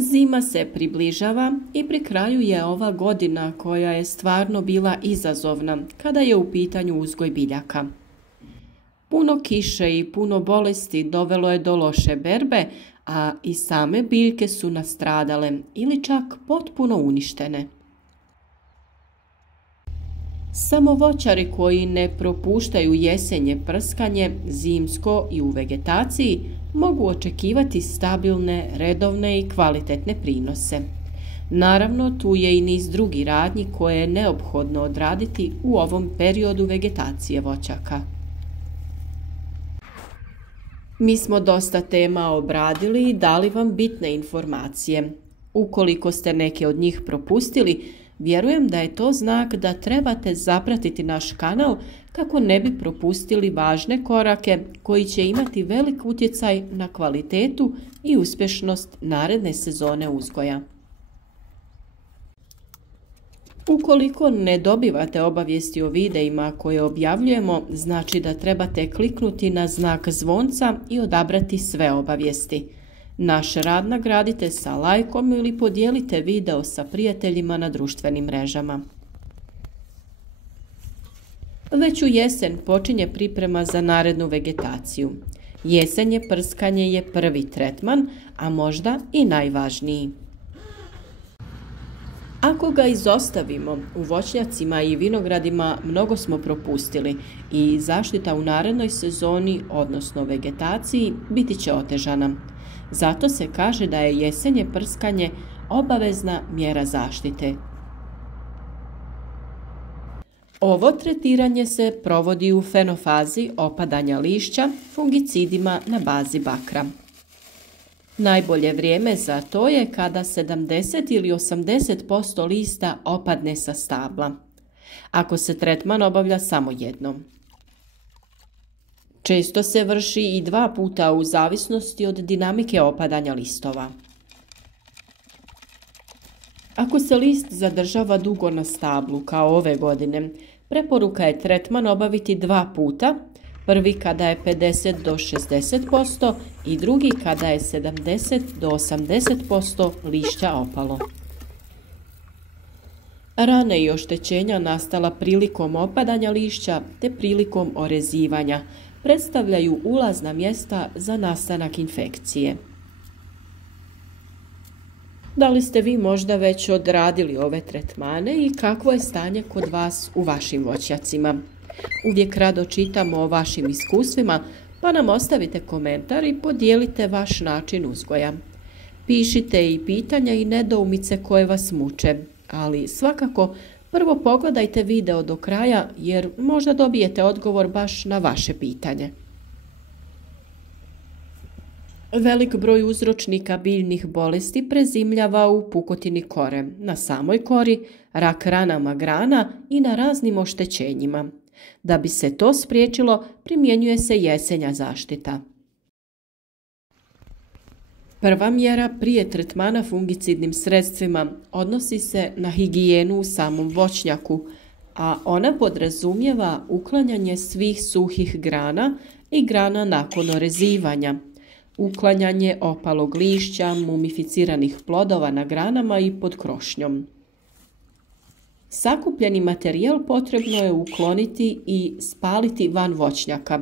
Zima se približava i pri kraju je ova godina koja je stvarno bila izazovna kada je u pitanju uzgoj biljaka. Puno kiše i puno bolesti dovelo je do loše berbe, a i same biljke su nastradale ili čak potpuno uništene. Samo voćari koji ne propuštaju jesenje prskanje, zimsko i u vegetaciji mogu očekivati stabilne, redovne i kvalitetne prinose. Naravno, tu je i niz drugih radnji koje je neophodno odraditi u ovom periodu vegetacije voćaka. Mi smo dosta tema obradili i dali vam bitne informacije. Ukoliko ste neke od njih propustili, vjerujem da je to znak da trebate zapratiti naš kanal kako ne bi propustili važne korake koji će imati velik utjecaj na kvalitetu i uspješnost naredne sezone uzgoja. Ukoliko ne dobivate obavijesti o videima koje objavljujemo, znači da trebate kliknuti na znak zvonca i odabrati sve obavijesti. Naš rad nagradite sa lajkom ili podijelite video sa prijateljima na društvenim mrežama. Već u jesen počinje priprema za narednu vegetaciju. Jesenje prskanje je prvi tretman, a možda i najvažniji. Ako ga izostavimo, u voćnjacima i vinogradima mnogo smo propustili i zaštita u narednoj sezoni, odnosno vegetaciji, biti će otežana. Zato se kaže da je jesenje prskanje obavezna mjera zaštite. Ovo tretiranje se provodi u fenofazi opadanja lišća fungicidima na bazi bakra. Najbolje vrijeme za to je kada 70 ili 80% lista opadne sa stabla, ako se tretman obavlja samo jednom. Često se vrši i 2 puta u zavisnosti od dinamike opadanja listova. Ako se list zadržava dugo na stablu, kao ove godine, preporuka je tretman obaviti 2 puta, prvi kada je 50 do 60% i drugi kada je 70 do 80% lišća opalo. Rane i oštećenja nastala prilikom opadanja lišća te prilikom orezivanja predstavljaju ulazna mjesta za nastanak infekcije. Da li ste vi možda već odradili ove tretmane i kakvo je stanje kod vas u vašim voćnjacima? Uvijek rado čitamo o vašim iskustvima, pa nam ostavite komentar i podijelite vaš način uzgoja. Pišite i pitanja i nedoumice koje vas muče, ali svakako prvo pogledajte video do kraja jer možda dobijete odgovor baš na vaše pitanje. Velik broj uzročnika biljnih bolesti prezimljava u pukotini kore, na samoj kori, rak ranama grana i na raznim oštećenjima. Da bi se to spriječilo, primjenjuje se jesenja zaštita. Prva mjera prije tretmana fungicidnim sredstvima odnosi se na higijenu u samom voćnjaku, a ona podrazumijeva uklanjanje svih suhih grana i grana nakon orezivanja, uklanjanje opalog lišća, mumificiranih plodova na granama i pod krošnjom. Sakupljeni materijal potrebno je ukloniti i spaliti van voćnjaka.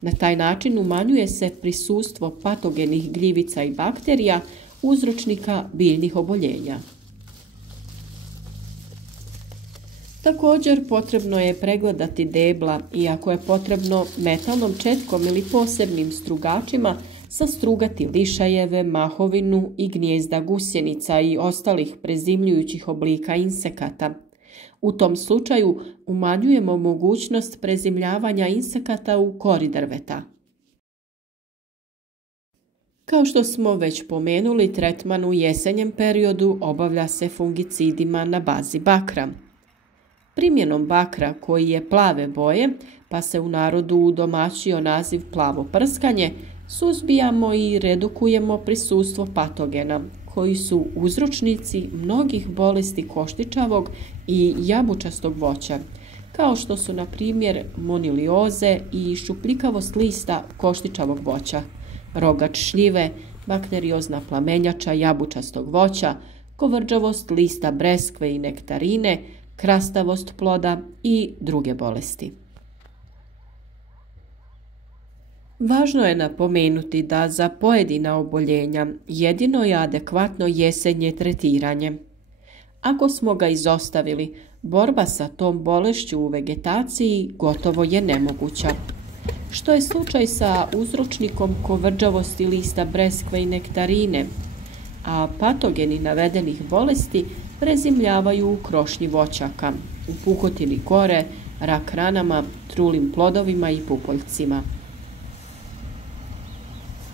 Na taj način umanjuje se prisustvo patogenih gljivica i bakterija, uzročnika biljnih oboljenja. Također potrebno je pregledati debla i ako je potrebno metalnom četkom ili posebnim strugačima sastrugati lišajeve, mahovinu i gnijezda gusjenica i ostalih prezimljujućih oblika insekata. U tom slučaju umanjujemo mogućnost prezimljavanja insekata u kori drveta. Kao što smo već pomenuli, tretman u jesenjem periodu obavlja se fungicidima na bazi bakra. Primjenom bakra koji je plave boje, pa se u narodu udomaćio naziv plavo prskanje, suzbijamo i redukujemo prisustvo patogena, koji su uzročnici mnogih bolesti koštičavog i jabučastog voća, kao što su na primjer monilioze i šupljikavost lista koštičavog voća, rogač šljive, bakteriozna plamenjača jabučastog voća, kovrđavost lista breskve i nektarine, krastavost ploda i druge bolesti. Važno je napomenuti da za pojedina oboljenja jedino je adekvatno jesenje tretiranje. Ako smo ga izostavili, borba sa tom bolešću u vegetaciji gotovo je nemoguća, što je slučaj sa uzročnikom kovrđavosti lista breskve i nektarine, a patogeni navedenih bolesti prezimljavaju u krošnji voćaka, u pukotini kore, rak ranama, trulim plodovima i pupoljcima.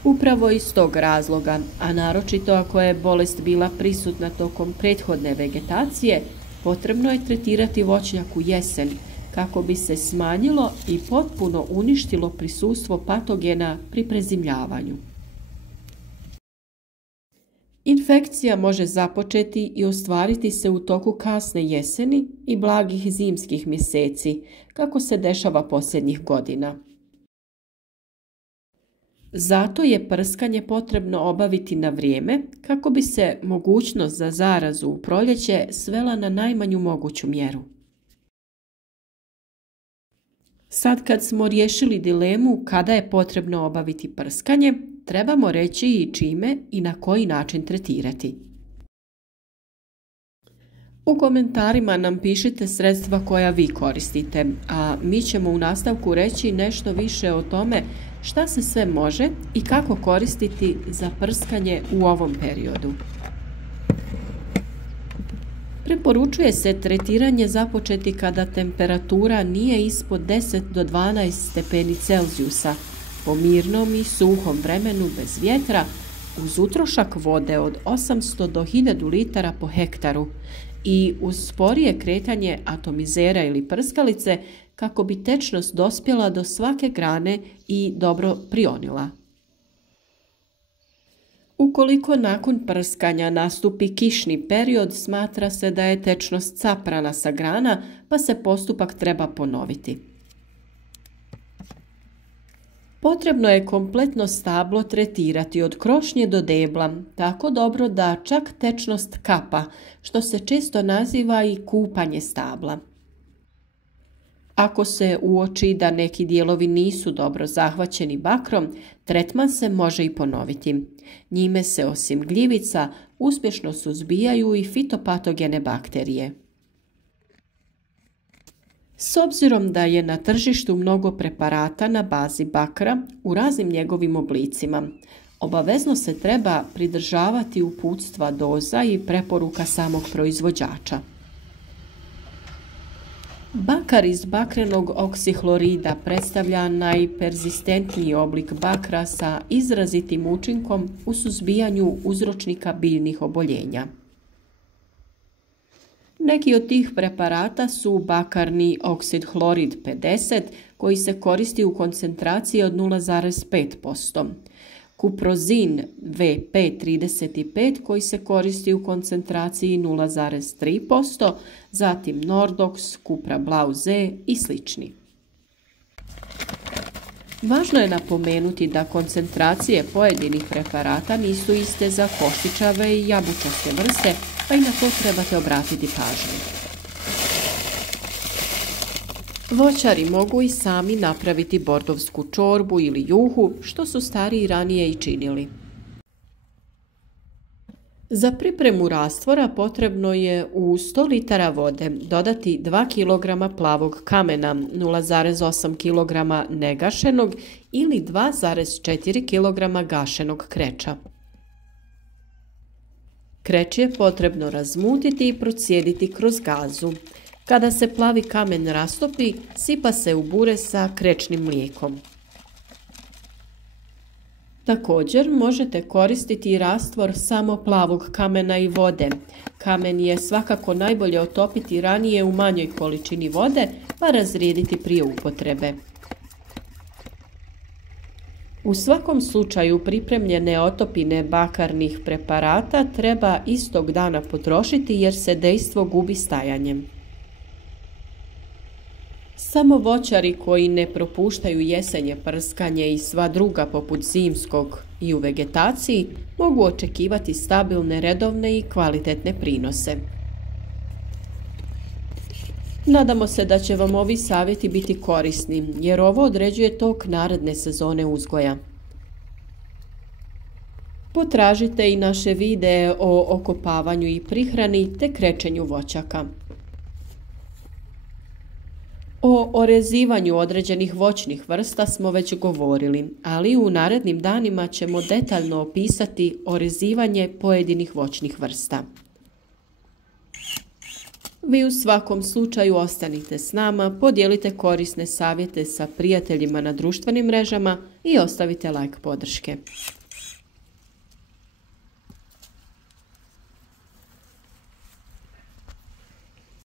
Upravo iz tog razloga, a naročito ako je bolest bila prisutna tokom prethodne vegetacije, potrebno je tretirati voćnjak u jesen kako bi se smanjilo i potpuno uništilo prisustvo patogena pri prezimljavanju. Infekcija može započeti i ostvariti se u toku kasne jeseni i blagih zimskih mjeseci, kako se dešava posljednjih godina. Zato je prskanje potrebno obaviti na vrijeme kako bi se mogućnost za zarazu u proljeće svela na najmanju moguću mjeru. Sad kad smo riješili dilemu kada je potrebno obaviti prskanje, trebamo reći i čime i na koji način tretirati. U komentarima nam pišite sredstva koja vi koristite, a mi ćemo u nastavku reći nešto više o tome šta se sve može i kako koristiti za prskanje u ovom periodu. Preporučuje se tretiranje započeti kada temperatura nije ispod 10 do 12 stepeni Celzijusa, po mirnom i suhom vremenu bez vjetra, uz utrošak vode od 800 do 1000 litara po hektaru i uz sporije kretanje atomizera ili prskalice kako bi tečnost dospjela do svake grane i dobro prionila. Ukoliko nakon prskanja nastupi kišni period, smatra se da je tečnost caprana sa grana, pa se postupak treba ponoviti. Potrebno je kompletno stablo tretirati od krošnje do debla, tako dobro da čak tečnost kapa, što se često naziva i kupanje stabla. Ako se uoči da neki dijelovi nisu dobro zahvaćeni bakrom, tretman se može i ponoviti. Njime se osim gljivica uspješno suzbijaju i fitopatogene bakterije. S obzirom da je na tržištu mnogo preparata na bazi bakra u raznim njegovim oblicima, obavezno se treba pridržavati uputstva doza i preporuka samog proizvođača. Bakar iz bakrenog oksihlorida predstavlja najperzistentniji oblik bakra sa izrazitim učinkom u suzbijanju uzročnika biljnih oboljenja. Neki od tih preparata su bakarni oksid hlorid 50 koji se koristi u koncentraciji od 0,5%, kuprozin VP35 koji se koristi u koncentraciji 0,3%, zatim Nordox, Cupra Blau Z i slični. Važno je napomenuti da koncentracije pojedinih preparata nisu iste za koštičave i jabučaste vrste, pa i na to trebate obratiti pažnju. Voćari mogu i sami napraviti bordovsku čorbu ili juhu, što su stariji ranije i činili. Za pripremu rastvora potrebno je u 100 litara vode dodati 2 kg plavog kamena, 0,8 kg negašenog ili 2,4 kg gašenog kreča. Kreč je potrebno razmutiti i procijediti kroz gazu. Kada se plavi kamen rastopi, sipa se u bure sa krečnim mlijekom. Također možete koristiti rastvor samo plavog kamena i vode. Kamen je svakako najbolje otopiti ranije u manjoj količini vode, pa razrijediti prije upotrebe. U svakom slučaju pripremljene otopine bakarnih preparata treba istog dana potrošiti jer se dejstvo gubi stajanjem. Samo voćari koji ne propuštaju jesenje prskanje i sva druga poput zimskog i u vegetaciji mogu očekivati stabilne, redovne i kvalitetne prinose. Nadamo se da će vam ovi savjeti biti korisni, jer ovo određuje tok naredne sezone uzgoja. Potražite i naše videe o okopavanju i prihrani te krečenju voćaka. O orezivanju određenih voćnih vrsta smo već govorili, ali u narednim danima ćemo detaljno opisati orezivanje pojedinih voćnih vrsta. Vi u svakom slučaju ostanite s nama, podijelite korisne savjete sa prijateljima na društvenim mrežama i ostavite like podrške.